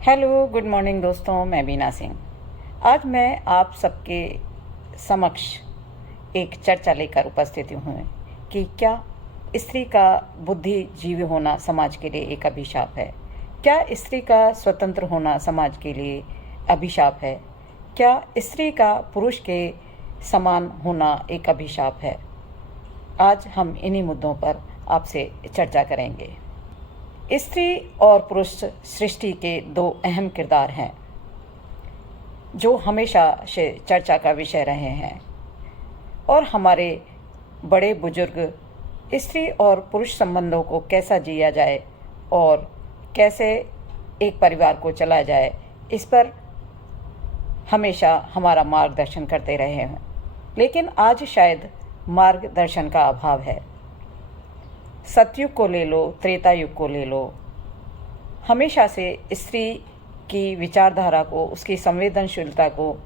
Hello, good morning दोस्तों। मैं बीना सिंह। आज मैं आप सबके समक्ष एक चर्चा लेकर उपस्थित हूँ कि क्या स्त्री का बुद्धिजीवी होना समाज के लिए एक अभिशाप है? क्या स्त्री का स्वतंत्र होना समाज के लिए अभिशाप है? क्या स्त्री का पुरुष के समान होना एक अभिशाप है? आज हम इन्हीं मुद्दों पर आपसे चर्चा करेंगे। स्त्री और पुरुष सृष्टि के दो अहम किरदार हैं जो हमेशा से चर्चा का विषय रहे हैं, और हमारे बड़े बुजुर्ग स्त्री और पुरुष संबंधों को कैसा जिया जाए और कैसे एक परिवार को चलाया जाए, इस पर हमेशा हमारा मार्गदर्शन करते रहे हैं। लेकिन आज शायद मार्गदर्शन का अभाव है। सतयुग को ले लो, त्रेता युग को ले लो, हमेशा से स्त्री की विचारधारा को, उसकी संवेदनशीलता को,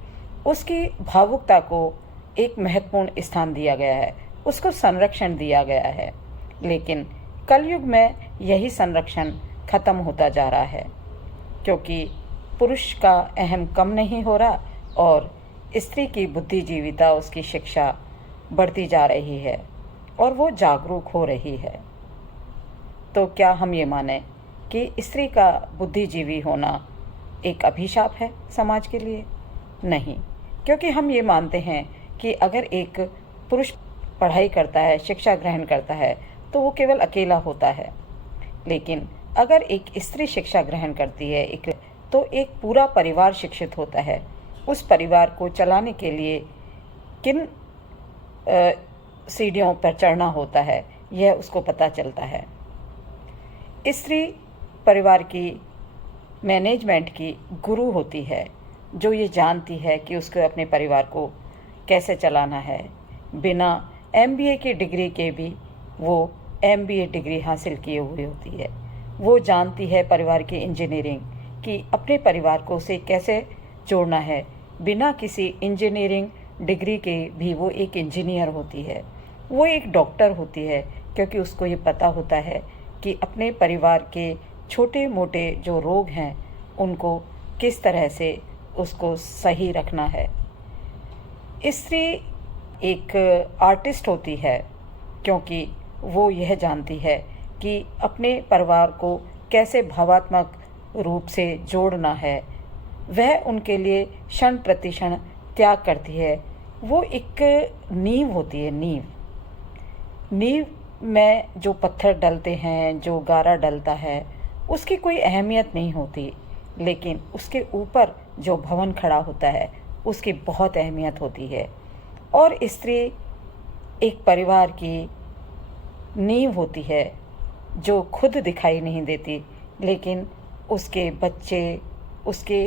उसकी भावुकता को एक महत्वपूर्ण स्थान दिया गया है, उसको संरक्षण दिया गया है। लेकिन कलयुग में यही संरक्षण खत्म होता जा रहा है, क्योंकि पुरुष का अहम कम नहीं हो रहा और स्त्री की बुद्धिजीविता, उसकी शिक्षा बढ़ती जा रही है और वो जागरूक हो रही है। तो क्या हम ये माने कि स्त्री का बुद्धिजीवी होना एक अभिशाप है समाज के लिए? नहीं, क्योंकि हम ये मानते हैं कि अगर एक पुरुष पढ़ाई करता है, शिक्षा ग्रहण करता है, तो वो केवल अकेला होता है। लेकिन अगर एक स्त्री शिक्षा ग्रहण करती है तो एक पूरा परिवार शिक्षित होता है। उस परिवार को चलाने के लिए किन सीढ़ियों पर चढ़ना होता है, यह उसको पता चलता है। स्त्री परिवार की मैनेजमेंट की गुरु होती है, जो ये जानती है कि उसको अपने परिवार को कैसे चलाना है। बिना MBA की डिग्री के भी वो MBA डिग्री हासिल किए हुए होती है। वो जानती है परिवार की इंजीनियरिंग, कि अपने परिवार को उसे कैसे जोड़ना है। बिना किसी इंजीनियरिंग डिग्री के भी वो एक इंजीनियर होती है, वो एक डॉक्टर होती है, क्योंकि उसको ये पता होता है कि अपने परिवार के छोटे मोटे जो रोग हैं उनको किस तरह से उसको सही रखना है। स्त्री एक आर्टिस्ट होती है, क्योंकि वो यह जानती है कि अपने परिवार को कैसे भावात्मक रूप से जोड़ना है। वह उनके लिए क्षण प्रतिक्षण त्याग करती है। वो एक नींव होती है। नींव में जो पत्थर डलते हैं, जो गारा डलता है, उसकी कोई अहमियत नहीं होती, लेकिन उसके ऊपर जो भवन खड़ा होता है उसकी बहुत अहमियत होती है। और स्त्री एक परिवार की नींव होती है, जो खुद दिखाई नहीं देती, लेकिन उसके बच्चे, उसके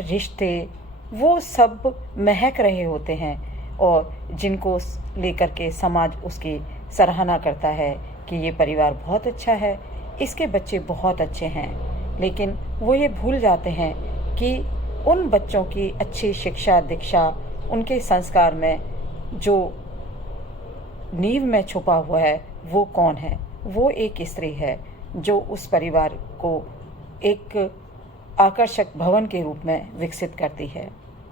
रिश्ते, वो सब महक रहे होते हैं और जिनको लेकर के समाज उसकी सराहना करता है कि ये परिवार बहुत अच्छा है, इसके बच्चे बहुत अच्छे हैं। लेकिन वो ये भूल जाते हैं कि उन बच्चों की अच्छी शिक्षा दीक्षा, उनके संस्कार में जो नींव में छुपा हुआ है वो कौन है? वो एक स्त्री है, जो उस परिवार को एक आकर्षक भवन के रूप में विकसित करती है।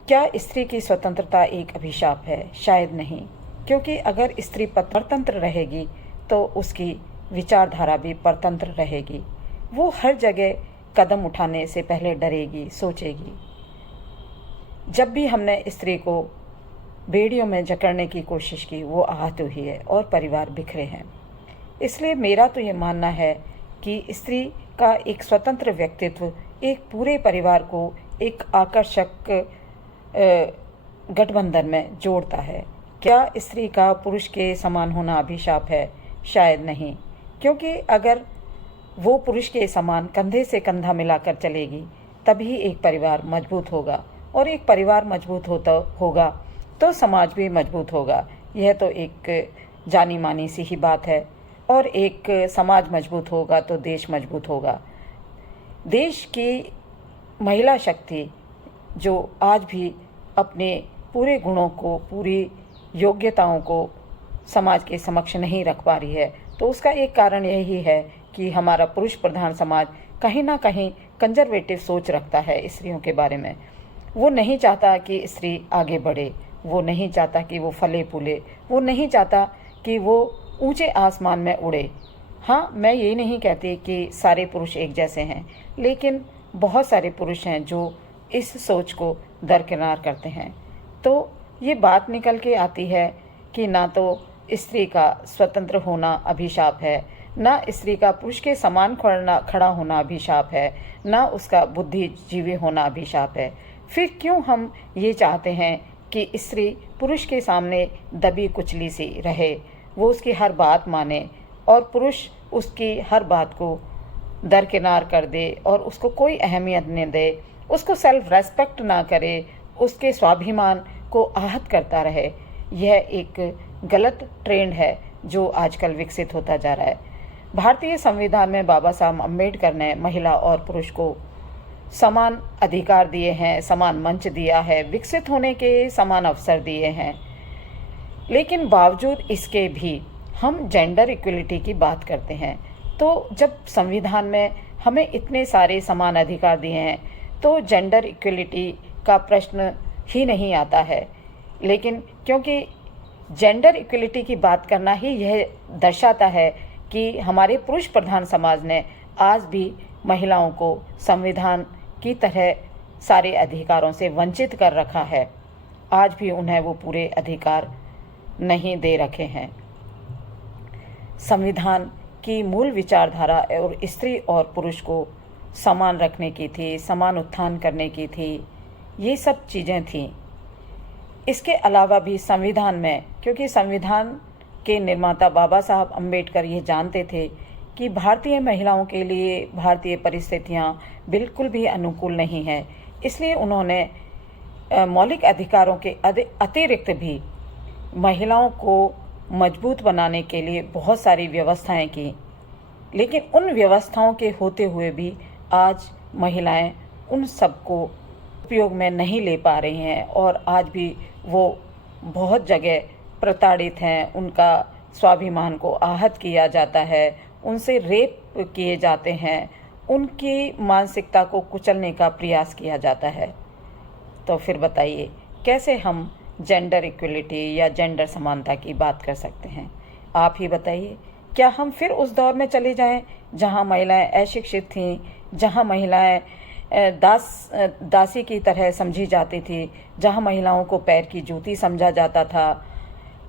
क्या स्त्री की स्वतंत्रता एक अभिशाप है? शायद नहीं, क्योंकि अगर स्त्री परतंत्र रहेगी तो उसकी विचारधारा भी परतंत्र रहेगी। वो हर जगह कदम उठाने से पहले डरेगी, सोचेगी। जब भी हमने स्त्री को बेड़ियों में जकड़ने की कोशिश की, वो आहत हुई है और परिवार बिखरे हैं। इसलिए मेरा तो ये मानना है कि स्त्री का एक स्वतंत्र व्यक्तित्व एक पूरे परिवार को एक आकर्षक गठबंधन में जोड़ता है। क्या स्त्री का पुरुष के समान होना अभिशाप है? शायद नहीं, क्योंकि अगर वो पुरुष के समान कंधे से कंधा मिलाकर चलेगी तभी एक परिवार मजबूत होगा, और एक परिवार मजबूत होगा तो समाज भी मजबूत होगा। यह तो एक जानी मानी सी ही बात है। और एक समाज मजबूत होगा तो देश मजबूत होगा। देश की महिला शक्ति जो आज भी अपने पूरे गुणों को, पूरी योग्यताओं को समाज के समक्ष नहीं रख पा रही है, तो उसका एक कारण यही है कि हमारा पुरुष प्रधान समाज कहीं ना कहीं कंजर्वेटिव सोच रखता है स्त्रियों के बारे में। वो नहीं चाहता कि स्त्री आगे बढ़े, वो नहीं चाहता कि वो फले फूले, वो नहीं चाहता कि वो ऊंचे आसमान में उड़े। हाँ, मैं ये नहीं कहती कि सारे पुरुष एक जैसे हैं, लेकिन बहुत सारे पुरुष हैं जो इस सोच को दरकिनार करते हैं। तो ये बात निकल के आती है कि ना तो स्त्री का स्वतंत्र होना अभिशाप है, ना स्त्री का पुरुष के समान खड़ा होना अभिशाप है, ना उसका बुद्धिजीवी होना अभिशाप है। फिर क्यों हम ये चाहते हैं कि स्त्री पुरुष के सामने दबी कुचली सी रहे, वो उसकी हर बात माने और पुरुष उसकी हर बात को दरकिनार कर दे और उसको कोई अहमियत न दे, उसको सेल्फ रेस्पेक्ट ना करे, उसके स्वाभिमान को आहत करता रहे। यह एक गलत ट्रेंड है जो आजकल विकसित होता जा रहा है। भारतीय संविधान में बाबा साहब अम्बेडकर ने महिला और पुरुष को समान अधिकार दिए हैं, समान मंच दिया है, विकसित होने के समान अवसर दिए हैं। लेकिन बावजूद इसके भी हम जेंडर इक्वलिटी की बात करते हैं। तो जब संविधान में हमें इतने सारे समान अधिकार दिए हैं तो जेंडर इक्वलिटी का प्रश्न ही नहीं आता है। लेकिन क्योंकि जेंडर इक्वलिटी की बात करना ही यह दर्शाता है कि हमारे पुरुष प्रधान समाज ने आज भी महिलाओं को संविधान की तरह सारे अधिकारों से वंचित कर रखा है। आज भी उन्हें वो पूरे अधिकार नहीं दे रखे हैं। संविधान की मूल विचारधारा और स्त्री और पुरुष को समान रखने की थी, समान उत्थान करने की थी, ये सब चीज़ें थीं। इसके अलावा भी संविधान में, क्योंकि संविधान के निर्माता बाबा साहब अम्बेडकर ये जानते थे कि भारतीय महिलाओं के लिए भारतीय परिस्थितियाँ बिल्कुल भी अनुकूल नहीं हैं, इसलिए उन्होंने मौलिक अधिकारों के अतिरिक्त भी महिलाओं को मजबूत बनाने के लिए बहुत सारी व्यवस्थाएं की। लेकिन उन व्यवस्थाओं के होते हुए भी आज महिलाएं उन सबको उपयोग में नहीं ले पा रही हैं और आज भी वो बहुत जगह प्रताड़ित हैं। उनका स्वाभिमान को आहत किया जाता है, उनसे रेप किए जाते हैं, उनकी मानसिकता को कुचलने का प्रयास किया जाता है। तो फिर बताइए कैसे हम जेंडर इक्वलिटी या जेंडर समानता की बात कर सकते हैं? आप ही बताइए। क्या हम फिर उस दौर में चले जाएं जहां महिलाएं अशिक्षित थीं, जहां महिलाएं दासी की तरह समझी जाती थी, जहां महिलाओं को पैर की जूती समझा जाता था,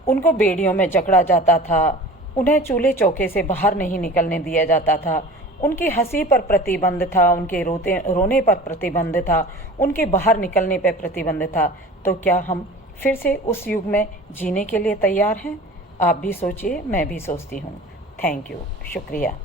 उनको बेड़ियों में जकड़ा जाता था, उन्हें चूल्हे चौके से बाहर नहीं निकलने दिया जाता था, उनकी हंसी पर प्रतिबंध था, उनके रोने पर प्रतिबंध था, उनके बाहर निकलने पर प्रतिबंध था? तो क्या हम फिर से उस युग में जीने के लिए तैयार हैं? आप भी सोचिए, मैं भी सोचती हूँ। थैंक यू, शुक्रिया।